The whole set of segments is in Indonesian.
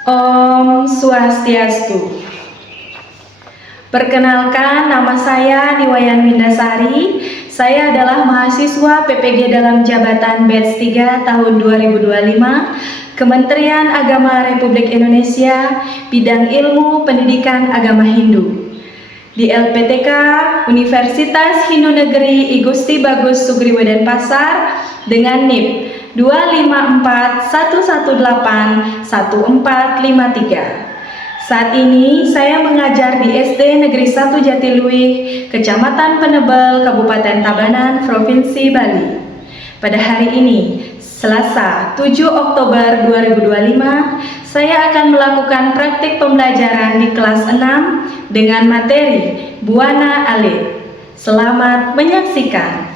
Om Swastiastu. Perkenalkan, nama saya Niwayan Windasari. Saya adalah mahasiswa PPG dalam jabatan Batch 3 tahun 2025, Kementerian Agama Republik Indonesia, bidang Ilmu Pendidikan Agama Hindu. Di LPTK Universitas Hindu Negeri I Gusti Bagus Sugriwo Denpasar dengan NIP 25411811453. Saat ini saya mengajar di SD Negeri 1 Jatiluwih, Kecamatan Penebel, Kabupaten Tabanan, Provinsi Bali. Pada hari ini, Selasa 7 Oktober 2025, saya akan melakukan praktik pembelajaran di kelas 6 dengan materi Buana Alit. Selamat menyaksikan.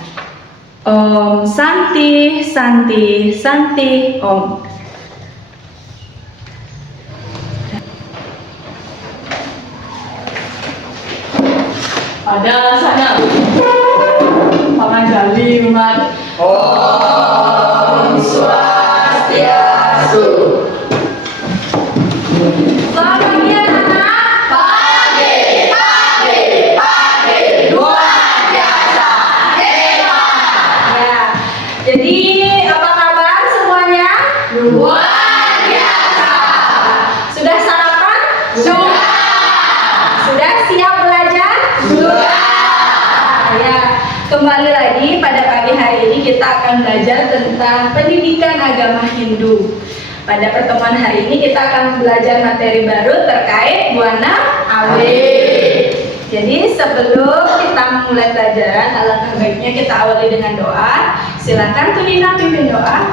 Om Santi Santi Santi Om. Pada sana Pamanjali umat. Om Swastiastu. Selamat pagi anak-anak. Pagi, luar biasa, hebat. Ya, jadi apa kabar semuanya? Luar biasa. Sudah sarapan? Sudah. Sudah siap belajar? Sudah. Ya, kembali lagi pada pagi hari ini kita akan belajar tentang pendidikan agama Hindu. Pada pertemuan hari ini kita akan belajar materi baru terkait Buana Alit. Jadi sebelum kita memulai pelajaran, alangkah baiknya kita awali dengan doa. Silakan Tunina pimpin doa.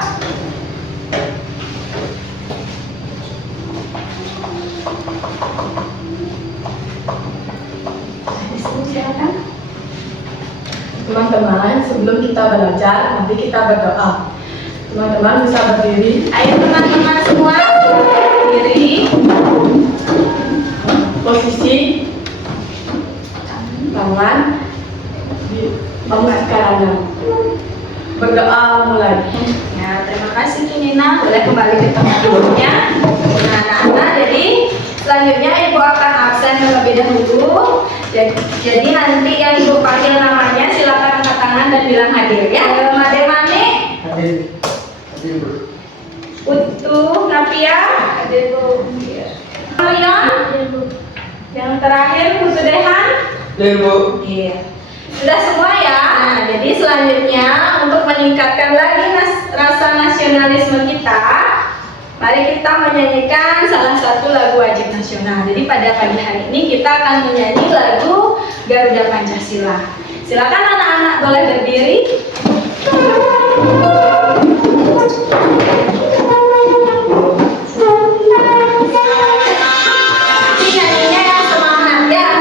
Silakan. Teman-teman, sebelum kita belajar, nanti kita berdoa. Teman-teman bisa berdiri. Ayo teman-teman semua berdiri. Posisi tangan di bawah kanan. Berdoa mulai. Ya, terima kasih Tunina. Boleh kembali ke tempat duduknya. Nah, anak-anak, jadi selanjutnya Ibu akan absen terlebih dahulu. Jadi nanti yang Ibu panggil namanya silakan angkat tangan dan bilang hadir ya. Made Mane, Hadir, Bu. Utuh Napia, hadir Bu. Leon, yang terakhir Putu Dehan. Hadir, Bu. Iya. Sudah semua ya. Nah, jadi selanjutnya untuk meningkatkan lagi rasa nasionalisme kita, mari kita menyanyikan salah satu lagu wajib nasional. Jadi pada pagi hari ini kita akan menyanyi lagu Garuda Pancasila. Silakan anak-anak boleh berdiri. Tapi nyanyinya yang semangat ya.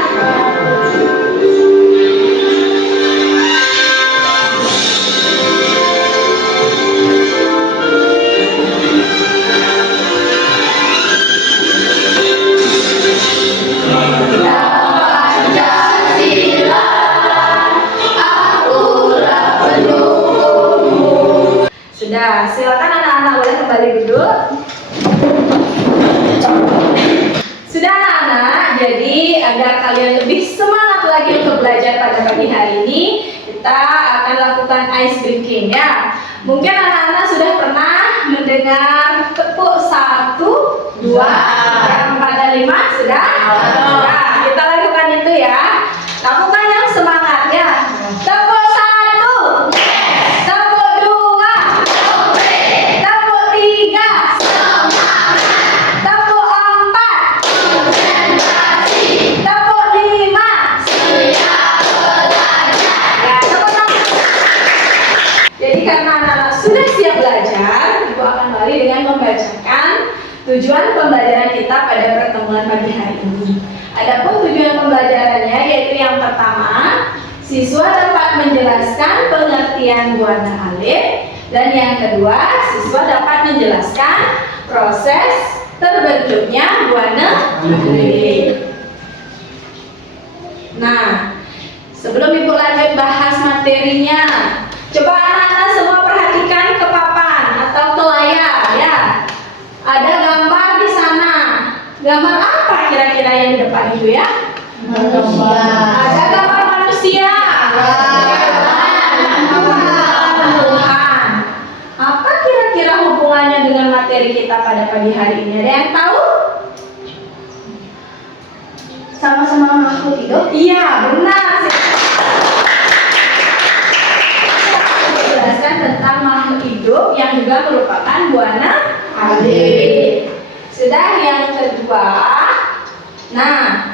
Pancasila, akulah Sudah, silakan anak-anak boleh kembali duduk. Sudah anak-anak, jadi agar kalian lebih semangat lagi untuk belajar pada pagi hari ini, kita akan lakukan ice breaking ya. Mungkin anak-anak sudah pernah mendengar tepuk 1, 2, 4, 5, sudah? Sudah, kita lakukan itu ya. Lakukan yang semangat ya. Tepuk 1, tepuk 2, tepuk 3, tepuk 4, tepuk 5. Ya, tepuk tangan. Jadi karena anak-anak sudah siap belajar, Ibu akan balik dengan membacakan tujuan pembelajaran kita pada pertemuan pagi hari ini. Adapun tujuan pembelajarannya yaitu yang pertama, siswa dapat menjelaskan pengertian Buana Alit, dan yang kedua, siswa dapat menjelaskan proses terbentuknya Buana Alit. Nah, sebelum Ibu lanjut bahas materinya, coba anak-anak semua perhatikan ke papan atau ke layar ya. Ada gambar di sana. Gambar apa kira-kira yang di depan itu ya? Manusia. Ada gambar manusia. Tuhan. Apa kira-kira hubungannya dengan materi kita pada pagi hari ini? Ada yang tahu? Sama-sama makhluk hidup. Iya, benar. Menjelaskan tentang makhluk hidup yang juga merupakan buana Alit. Sudah yang kedua. Nah,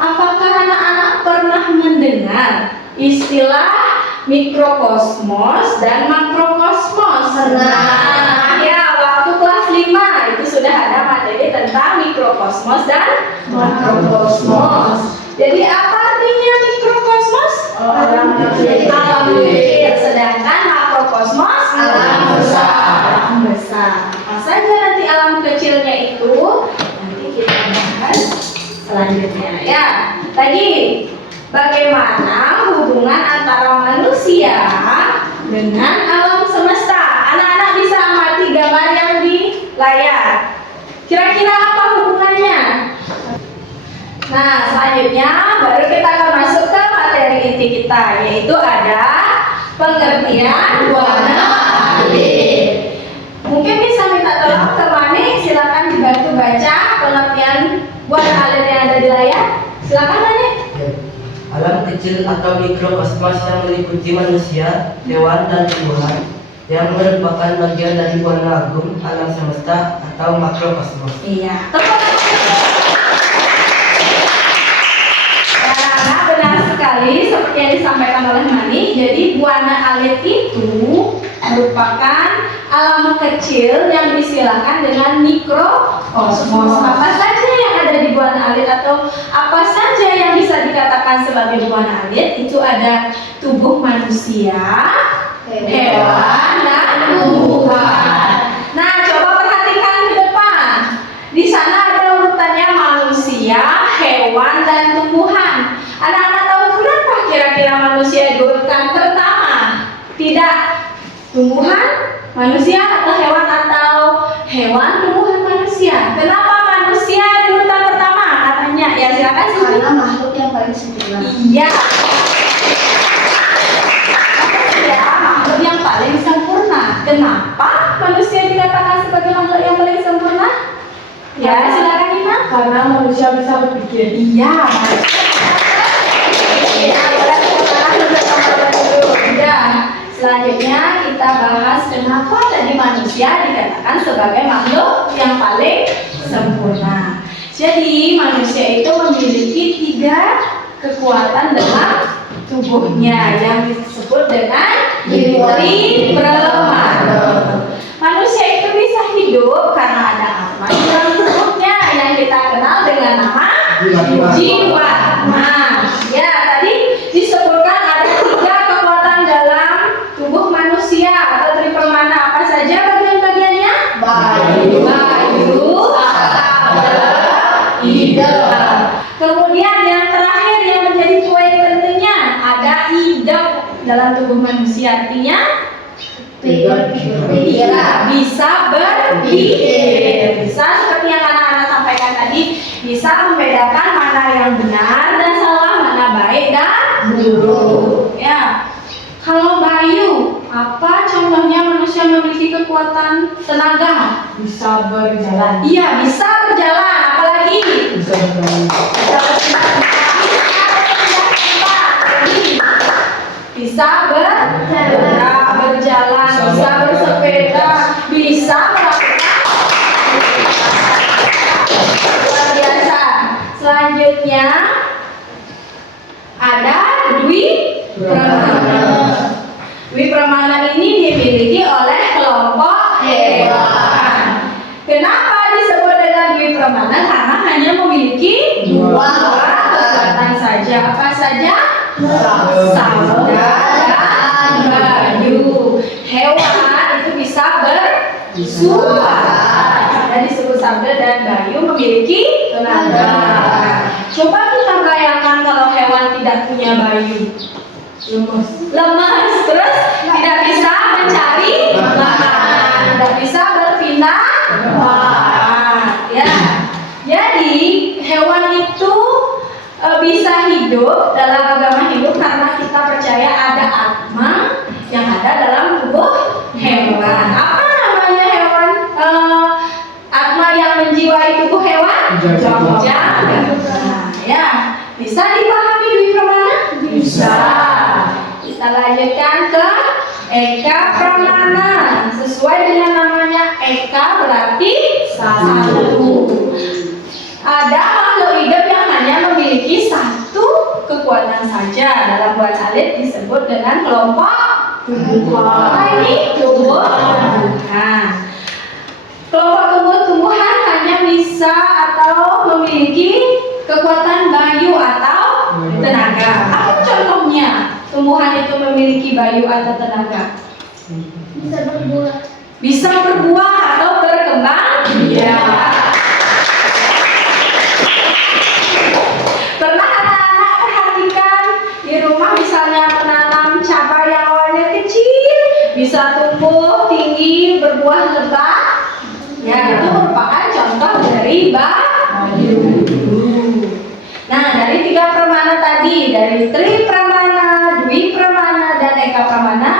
apakah anak-anak pernah mendengar istilah mikrokosmos dan makrokosmos? Pernah. Ya, waktu kelas 5 itu sudah ada materi tentang mikrokosmos dan Makrokosmos. Jadi apa artinya mikrokosmos? Alam kecil. Alam kecil. Sedangkan makrokosmos Alam besar. Alam besar. Apa saja nanti alam kecilnya itu nanti kita bahas selanjutnya ya. Tadi bagaimana hubungan antara manusia dengan alam semesta? Anak-anak bisa amati gambar yang di layar. Kira-kira apa hubungannya? Nah, selanjutnya baru kita akan masuk ke materi inti kita, yaitu ada pengertian buana alit. Mungkin bisa minta tolong ke Mani, silakan dibantu baca pengertian buana alit yang ada di layar. Silakan Mani. Alam kecil atau mikrokosmos yang meliputi manusia, hewan, dan tumbuhan yang merupakan bagian dari buana agung alam semesta atau makrokosmos. Iya. Nah, benar sekali seperti yang disampaikan oleh Mani. Jadi buana alit itu merupakan alam kecil yang disilakan dengan mikrokosmos. Apa saja yang ada di buana alit atau apa saja yang bisa dikatakan sebagai buana alit? Itu ada tubuh manusia, hewan, dan tumbuhan. Nah, coba perhatikan ke depan. Di sana ada urutannya manusia, hewan, dan tumbuhan. Anak-anak tahu kenapa kira-kira manusia diurutkan pertama? Tidak tumbuhan, manusia, atau hewan, atau hewan, tumbuhan, manusia. Kenapa manusia diurutan pertama? Katanya, ya silakan sebut. Karena makhluk yang paling sempurna. Iya. Manusia makhluk yang paling sempurna. Kenapa manusia dikatakan sebagai makhluk yang paling sempurna? Ya, silakan Nina. Karena manusia bisa berpikir. Iya. Ya, boleh sekarang duduk kembali dulu. Ya. Selanjutnya kita bahas kenapa tadi manusia dikatakan sebagai makhluk yang paling sempurna. Jadi manusia itu memiliki 3 kekuatan dalam tubuhnya yang disebut dengan inti permana. Manusia itu bisa hidup karena ada apa di dalam tubuhnya yang kita kenal dengan nama jiwa. Nah, ya tadi disebutkan ada 3 kekuatan dalam tubuh manusia atau tripermana. Apa saja bagian-bagiannya? Bayu. Hidup. Kemudian yang terakhir yang menjadi poin pentingnya ada hidup dalam tubuh manusia, artinya bisa berpikir, bisa seperti yang anak-anak sampaikan tadi, bisa membedakan mana yang benar dan salah, mana baik dan buruk. Ya, kalau Bayu, apa contohnya manusia memiliki kekuatan tenaga? Bisa berjalan. Iya, bisa berjalan. Apalagi? Bisa Bisa berjalan, bisa bersepeda, bisa melakukan luar biasa. Selanjutnya ada Dwi Pramana. Dwi Pramana ini dimiliki oleh kelompok hewan. Kenapa disebut dengan Dwi Pramana? Karena hanya memiliki 2 kekuatan saja. Apa saja? Sabda dan Bayu. Hewan itu bisa bersuara. Dan disebut sabda dan Bayu memiliki tenaga. Coba kita bayangkan kalau hewan tidak punya Bayu. Lemas, terus tidak bisa mencari makanan, tidak bisa berpindah tempat. Ya, hidup dalam agama hidup karena kita percaya ada atma yang ada dalam tubuh hewan. Apa namanya hewan? Atma yang menjiwai tubuh hewan? Jagat. Nah, ya, bisa dipahami Dwi Pramana? Bisa. Kita lanjutkan ke Eka Pramana. Sesuai dengan namanya Eka berarti satu. Ada makhluk hidup yang hanya memiliki satu kekuatan saja. Dalam buat alit disebut dengan kelompok tumbuhan. Apa ini? Tumbuhan. Kelompok tumbuh-tumbuhan hanya bisa atau memiliki kekuatan bayu atau tenaga. Apa contohnya? Tumbuhan itu memiliki bayu atau tenaga? Bisa berbuah. Bisa berbuah atau berkembang biak. Pernah anak-anak perhatikan di rumah misalnya menanam cabai yang awalnya kecil bisa tumbuh tinggi berbuah lebat? Ya, itu merupakan contoh dari bayu. Nah, dari 3 pramana tadi, dari Tri Pramana, Dwi Pramana, dan Eka Pramana,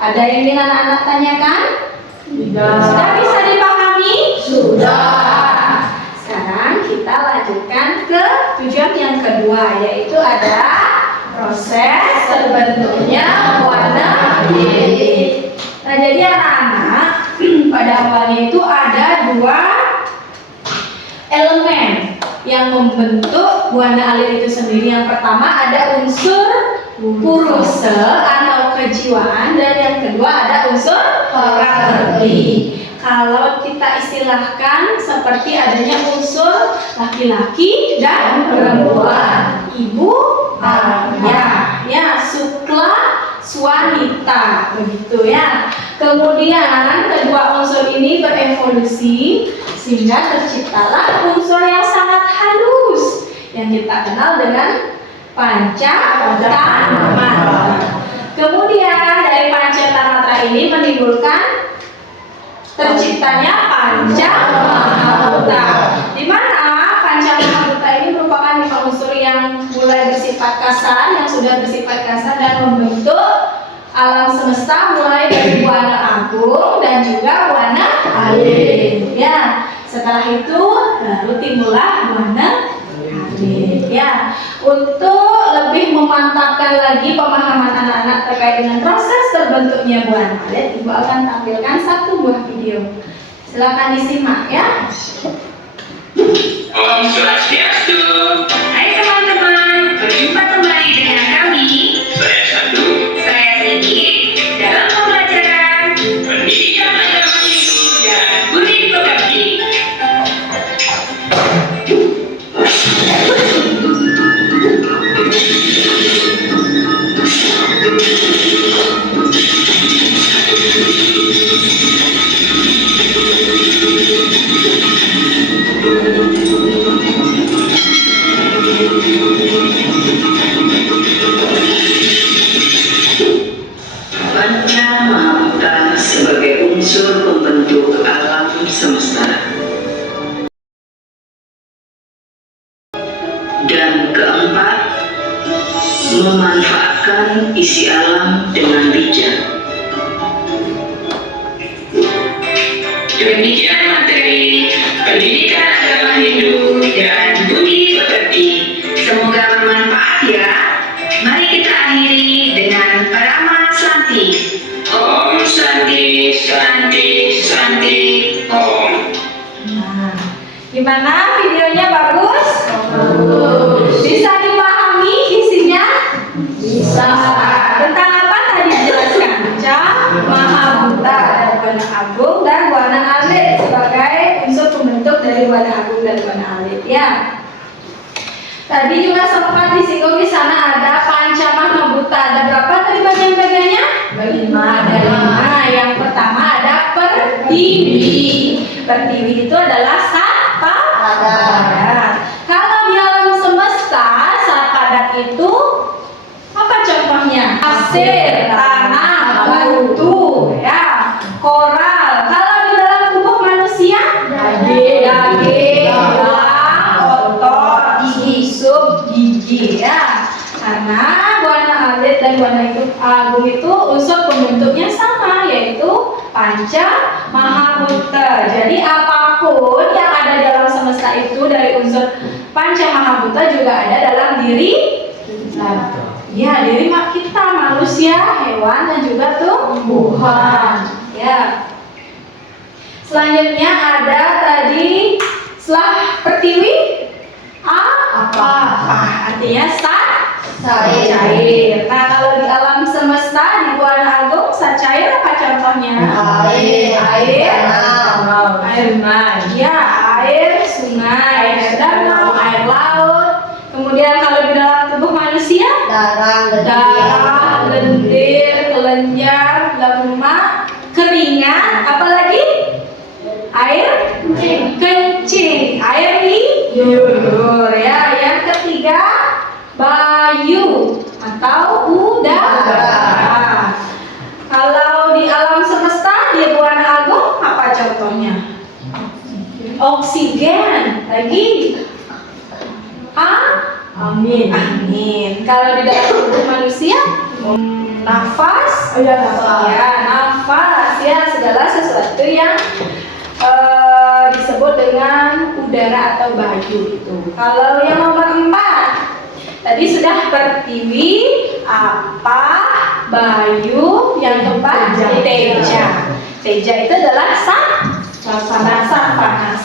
ada yang ingin anak-anak tanyakan? Sudah bisa dipahami? Sudah. Sekarang kita lanjutkan ke tujuan yang kedua, yaitu ada proses terbentuknya warna alit. Nah, jadi anak-anak pada awalnya itu ada 2 elemen yang membentuk warna alit itu sendiri. Yang pertama ada unsur puruse atau kejiwaan, dan yang kedua ada unsur prakerti. Kalau kita istilahkan seperti adanya unsur laki-laki dan perempuan, ibu ayah, ya, sukla swanita, begitu ya. Kemudian kedua unsur ini berevolusi sehingga terciptalah unsur yang sangat halus yang kita kenal dengan pancatanmatra. Kemudian dari pancatanmatra ini menimbulkan terciptanya pancamahabhuta, di mana pancamahabhuta ini merupakan 5 unsur yang mulai bersifat kasar, yang sudah bersifat kasar dan membentuk alam semesta mulai dari warna agung dan juga warna alit. Ya, setelah itu baru timbullah warna alit. Ya, untuk lebih memantapkan lagi pemahaman anak-anak terkait dengan proses terbentuknya warna alit, Ibu akan tampilkan 1 buah video. Silakan disimak ya. Om Swastiastu. Hai teman-teman, berjumpa kembali dengan kami. Saya Sandu. Saya Sigi. Dalam pembelajaran Pendidikan Agama Hindu dan Budi Pekerti. Pancamahabhuta sebagai unsur pembentuk alam semesta. Dan keempat, memanfaatkan isi alam dengan bijak. Demikian materi Pendidikan Agama Hindu dan Budi Pekerti. Semoga bermanfaat ya. Mari kita akhiri dengan Parama Santi. Om Santi, Santi, Santi, Om. Nah, gimana videonya, bagus? Bagus. Bisa dipahami isinya? Bisa. Tentang apa tadi dijelaskan? Mahabhuta, ada warna agung dan warna alit sebagai unsur pembentuk dari warna agung dan warna alit. Ya. Tadi juga sempat disinggung di sana ada pancamahabhuta. Ada berapa tadi bagian-bagiannya? 5. Ada 5. Yang pertama ada pertiwi. Pertiwi itu adalah zat padat. Kalau di alam semesta zat padat itu apa contohnya? Pasir, tanah, batu, ya, koral. Kalau di dalam tubuh manusia, daging, tulang, otot, gigi, sub, gigi, ya. agung itu unsur pembentuknya sama, yaitu panca mahabhuta. Jadi apapun yang ada dalam semesta itu dari unsur panca mahabhuta juga ada dalam diri kita. Ya, diri kita, manusia, hewan, dan juga tumbuhan. Ya. Selanjutnya ada tadi setelah pertiwi apa? Artinya cair. Nah, kalau di alam semesta di Buana Agung cair apa contohnya? Air ya, air sungai, air danau, air laut. Kemudian kalau di dalam tubuh manusia darah, lendir, kelenjar, lemak, keringat, apalagi air kencing, air liur. Ya, yang ketiga bayu atau udara. Kalau di alam semesta di Buana Agung apa contohnya? Oksigen. Lagi angin. Kalau di dalam tubuh manusia nafas. Nafas ya, segala sesuatu yang disebut dengan udara atau bayu itu. Kalau yang nomor 4 tadi sudah pertiwi, apa, bayu, yang keempat teja. Teja itu adalah dasar panas.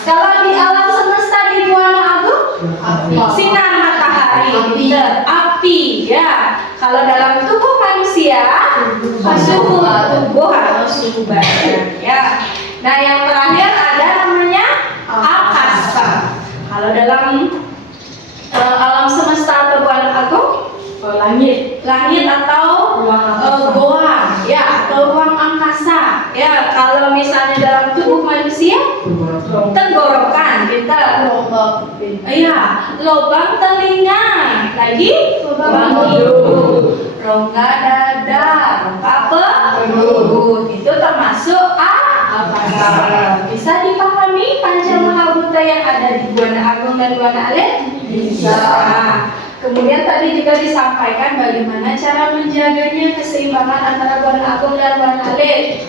Kalau di alam semesta di Buana Agung sinar matahari, api ya. Kalau dalam tubuh manusia suhu tubuh atau suhu badan ya. Nah, yang terakhir ada namanya akasa. Kalau dalam alam semesta atau Buana Agung langit atau goa ya, atau ruang angkasa ya. Kalau misalnya dalam tubuh manusia tenggorokan kita, lubang telinga, lagi lubang hidung, rongga dada, rongga perut, itu termasuk akasa. Bisa dipahami panca mahabhuta yang ada di Buana Agung dan Buana Alit? Bisa. Kemudian tadi juga disampaikan bagaimana cara menjaganya keseimbangan antara Buana Agung dan Buana Alit.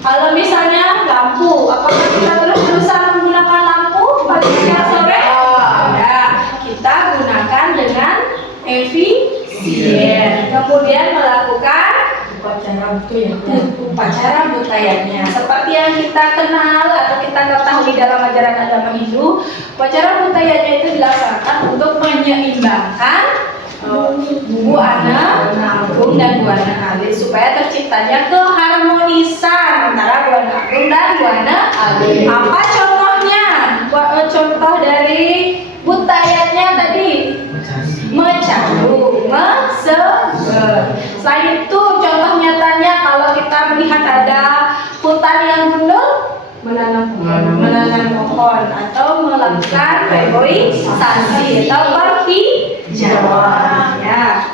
Kalau misalnya lampu, apakah kita terus-terusan menggunakan lampu pagi siang sore? Ya, kita gunakan dengan efisien. Kemudian melakukan upacara butayanya. Seperti yang kita kenal atau kita ketahui dalam ajaran agama Hindu, upacara butayanya itu dilaksanakan untuk menyeimbangkan Buana Agung dan Buana Alit supaya terciptanya keharmonisan antara Buana Agung dan Buana Alit. Apa contohnya? Contoh dari butayanya tadi mecandu, meseber. Selain itu contoh nyatanya kalau kita melihat ada hutan yang gundul, menanam pohon atau melakukan reboisasi atau penghijauan ya.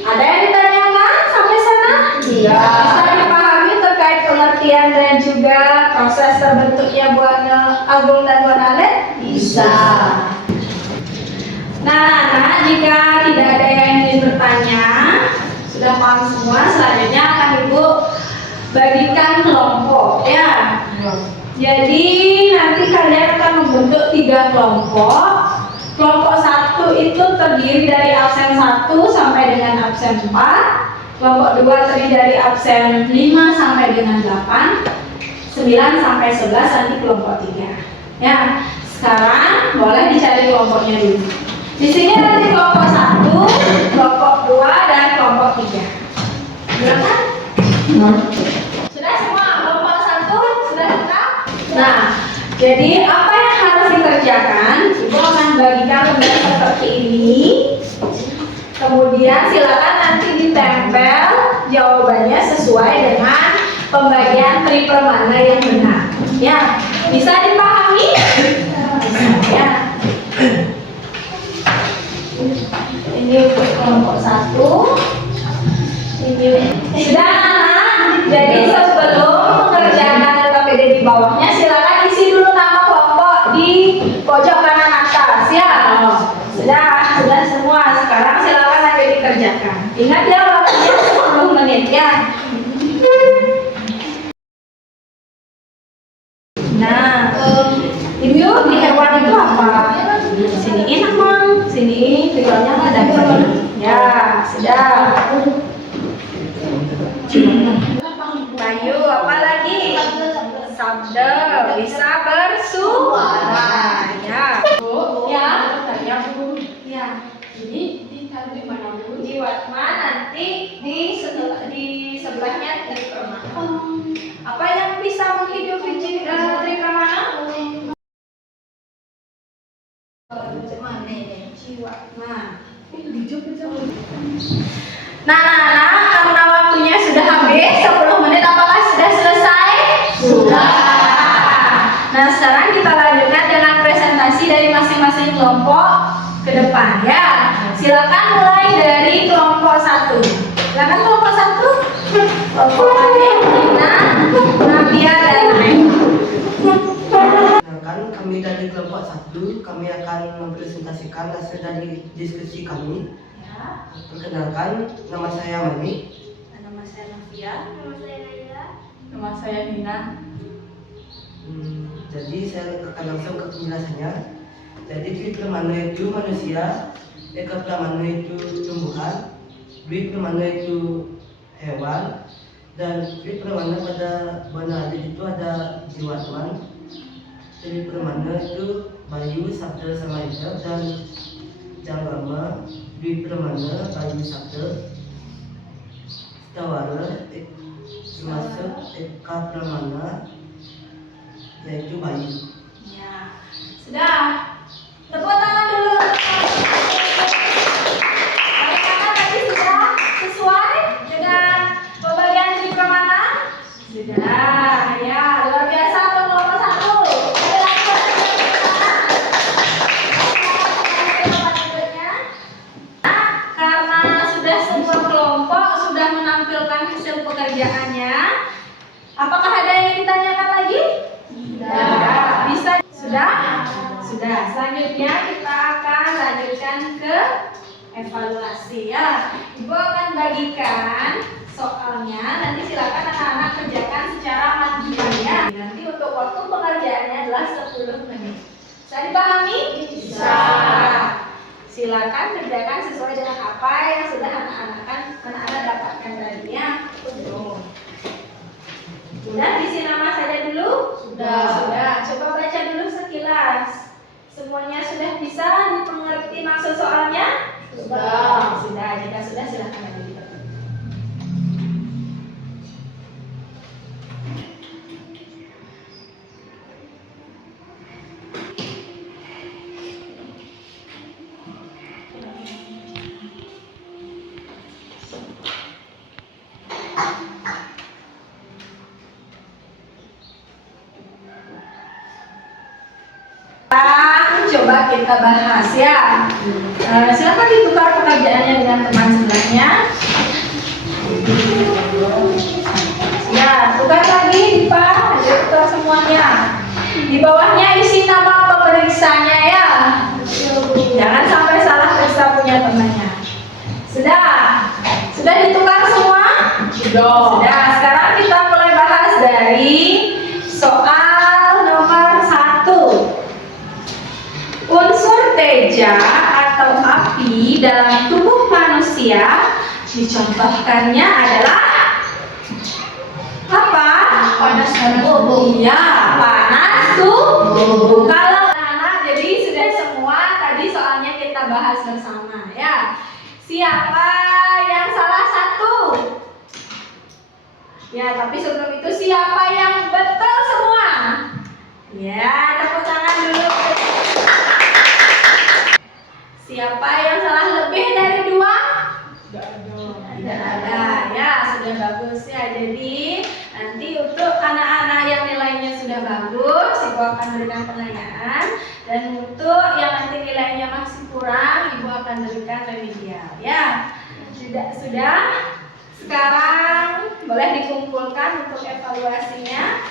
Ada yang ditanyakan sampai sana? Iya. Bisa dipahami terkait pengertian dan juga proses terbentuknya Buana Agung dan Buana Alit? Bisa. Nah, jika tidak ada yang ingin bertanya, sudah paham semua, selanjutnya akan Ibu bagikan kelompok ya. Jadi nanti kalian akan membentuk 3 kelompok. Kelompok 1 itu terdiri dari absen 1 sampai dengan absen 4. Kelompok 2 terdiri dari absen 5 sampai dengan 8. 9 sampai 11 nanti kelompok 3. Ya, sekarang boleh dicari kelompoknya dulu. Di sini nanti kelompok 1, kelompok 2 dan kelompok 3. Silakan. Sudah semua kelompok 1 sudah lengkap? Nah, jadi apa yang harus dikerjakan? Ibu akan bagikan lembar seperti ini. Kemudian silakan nanti ditempel jawabannya sesuai dengan pembagian triple mana yang benar. Ya, bisa dipahami? Ya. Ini untuk kelompok 1. Ini sudah anak. Jadi sebelum mengerjakan LKPD di bawahnya, silakan isi dulu nama kelompok di pojok kanan atas ya. Sudah semua. Sekarang silakan nanti dikerjakan. Ingat ya waktunya 10 menit. tinggalnya nggak dapat. Ya, sudah. Bayu, apa lagi? Sabda bisa bersuara. Ya. Ya. Ya. Ini ditaruh di mana Bu? Di Watma nanti di sebelahnya Tripramana. Apa yang bisa menghidupi Tripramana? Jiwatma. Nah, karena waktunya sudah habis 10 menit, apakah sudah selesai? Sudah. Nah, sekarang kita lanjutkan dengan presentasi dari masing-masing kelompok ke depan ya. Silakan mulai dari kelompok 1. Silakan kelompok 1. Kelompok Ade, Nina, Nabia, dan Naim. Perkenalkan, kami dari kelompok 1, kami akan mempresentasikan hasil dari diskusi kami. Ya. Perkenalkan, nama saya Mani. Nama saya Nabia. Nama saya Nina. Jadi saya akan langsung ke penjelasannya. Jadi Tripramana itu manusia, Ekapramana itu tumbuhan, Dwipramana itu hewan, dan Tripramana pada Bana Adit itu ada Jiwatman. Tripramana itu Bayu, Sabda, sama Ida, dan Janggama. Dwipramana, Bayu, Sabda, Stawara, termasuk Ekapramana, yaitu Bayu. Ya. Sudah. Tepuk tangan dulu. Apakah tadi sudah sesuai dengan pembagian Tripramana? Sudah. Ya, luar biasa untuk kelompok 1. Ada lagi kelompok berikutnya. Nah, karena sudah semua kelompok sudah menampilkan hasil pekerjaannya, apakah ada yang ditanyakan lagi? Tidak. Bisa? Sudah? Sudah. Selanjutnya kita akan lanjutkan ke evaluasi ya. Ibu akan bagikan soalnya. Nanti silakan anak-anak kerjakan secara mandiri ya. Nanti untuk waktu pengerjaannya adalah 10 menit. Bisa dipahami? Bisa. Silakan kerjakan sesuai dengan apa yang sudah anak-anak dapatkan tadi ya. Sudah diisi nama saja dulu? Sudah. Coba baca dulu sekilas. Semuanya sudah bisa dimengerti maksud soalnya? Sudah. Jika sudah silakan lanjut. Coba kita bahas ya. Silakan ditukar pekerjaannya dengan teman sebelahnya. Ya, tukar lagi Pak. Ayo tukar semuanya. Di bawahnya isi nama pemeriksanya ya. Jangan sampai salah periksa punya temannya. Sudah ditukar semua? Sudah. Sekarang kita mulai bahas dari soal nomor 1. Unsur teja atau api dalam tubuh manusia dicontohkannya adalah apa? Panas tubuh. Iya, panas tubuh. Kalau anak, jadi sudah semua tadi soalnya kita bahas bersama ya. Siapa yang salah satu? Ya, tapi sebelum itu siapa yang betul semua? Ya, tepuk tangan dulu. Siapa yang salah lebih dari 2? Tidak ada. Ya, sudah bagus ya. Jadi nanti untuk anak-anak yang nilainya sudah bagus, Ibu akan berikan penilaian. Dan untuk yang nanti nilainya masih kurang, Ibu akan berikan remedial. Ya, sudah. Sekarang boleh dikumpulkan untuk evaluasinya.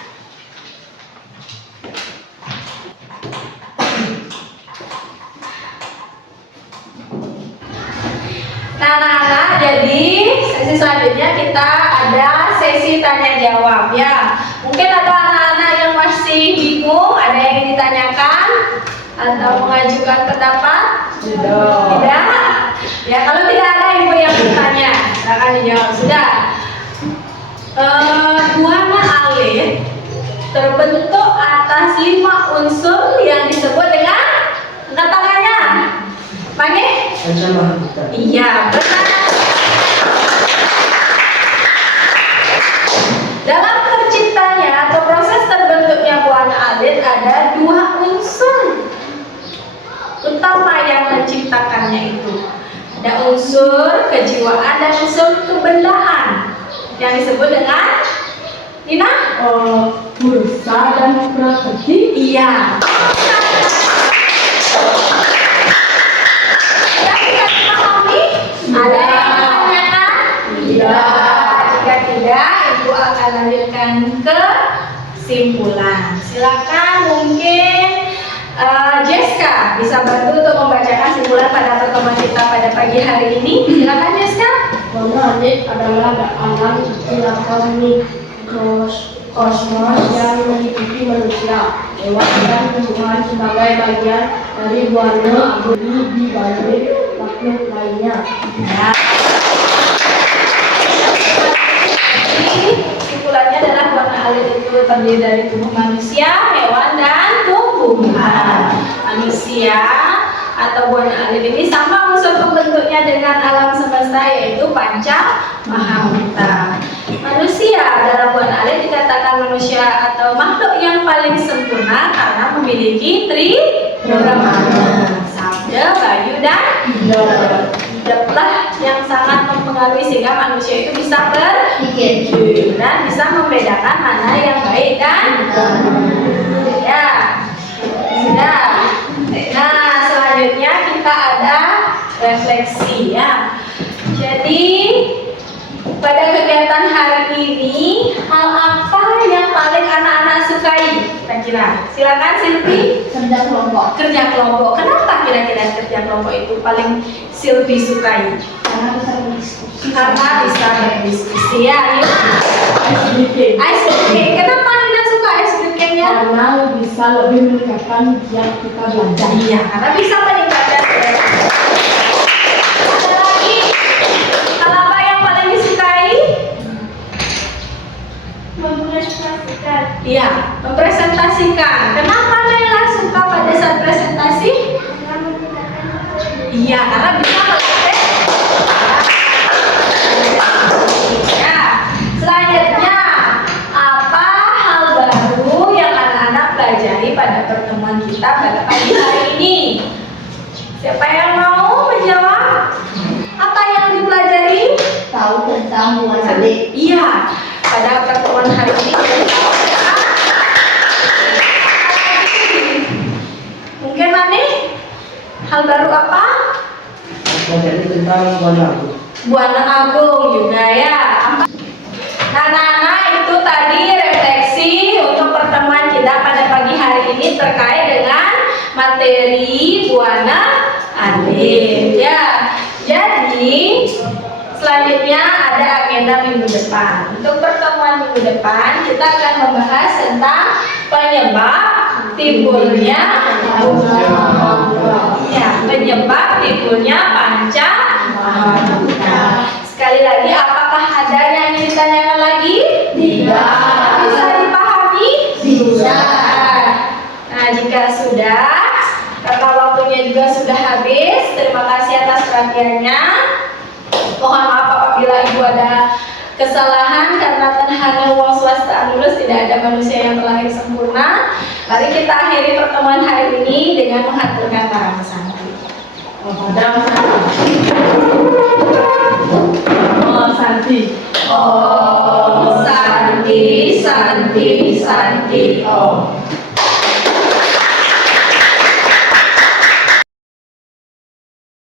Nah, jadi sesi selanjutnya kita ada sesi tanya jawab ya. Mungkin ada anak-anak yang masih bingung, ada yang ditanyakan atau mengajukan pendapat? Tidak. Ya, kalau tidak ada ibu yang bertanya, silakan dijawab. Sudah. Buana alit terbentuk atas 5 unsur yang disebut dengan tangannya. Mana? Iya, benar. Dalam terciptanya atau proses terbentuknya buana alit ada 2 unsur utama yang menciptakannya itu. Ada unsur kejiwaan dan unsur kebendaan yang disebut dengan Nina? Bursa dan prakerti. Iya. Yang bisa dipahami? Ada yang menanyakan? Iya. Jika tidak, ibu akan lanjutkan kesimpulan. Silakan mungkin Jessica bisa bantu untuk membacakan simpulan pada pertemuan kita pada pagi hari ini. Silakan Jessica. Buana alit adalah alam ilahi kosmos yang meliputi manusia, hewan dan tumbuhan sebagai bagian dari buana alit di balik makhluk lainnya. Ya. Simpulannya adalah buana alit itu terdiri dari tubuh manusia, hewan dan tumbuhan. Manusia atau buana alit ini sama unsur pembentuknya dengan alam semesta, yaitu panca mahabhuta. Manusia dalam buana alit dikatakan manusia atau makhluk yang paling sempurna karena memiliki brahmana, sabda, bayu dan hiduplah yang sangat mempengaruhi sehingga manusia itu bisa berpikir dan bisa membedakan mana yang baik dan ya. Sudah. Nah, selanjutnya kita ada refleksi ya. Jadi pada kegiatan hari ini, hal apa yang paling anak-anak sukai? Kira-kira. Silakan Silvi. Kerja kelompok. Kerja kelompok. Kenapa kira-kira kerja kelompok itu paling Silvi sukai? Karena bisa berdiskusi. Karena bisa berdiskusi ya. Ice breaking. Ice breaking. Kenapa Nina suka ice breaking-nya? Karena bisa lebih meningkatkan yang kita belajar. Iya, karena bisa meningkatkan. Ada lagi hal apa yang paling disukai? Mempresentasikan. Iya, mempresentasikan. Kenapa Naila suka pada saat presentasi? Karena meningkatkan kepemimpinan. Iya, karena bisa melatih. Ya, selanjutnya apa hal baru yang anak-anak pelajari pada pertemuan kita pada pagi hari ini? Siapa yang mau menjawab? Apa yang dipelajari? Tahu tentang buana alit. Iya, pada pertemuan hari ini kita tahu tentang mungkin Mani hal baru apa? Jadi tentang buana alit. Buana Agung juga ya. Nah, anak-anak itu tadi refleksi untuk pertemuan kita pada pagi hari ini terkait dengan materi buana alit ya. Jadi selanjutnya ada agenda minggu depan. Untuk pertemuan minggu depan kita akan membahas tentang penyebab timbulnya timbulnya panca mahabhuta. Sekali lagi, apakah ada yang ingin ditanyakan lagi? Tidak. Bisa dipahami? Bisa. Nah, jika sudah, karena waktunya juga sudah habis, terima kasih atas perhatiannya. Mohon maaf apabila ibu ada kesalahan karena hanya uang swasta lulus, tidak ada manusia yang terlahir sempurna. Mari kita akhiri pertemuan hari ini dengan menghaturkan para pesantik. Pada masa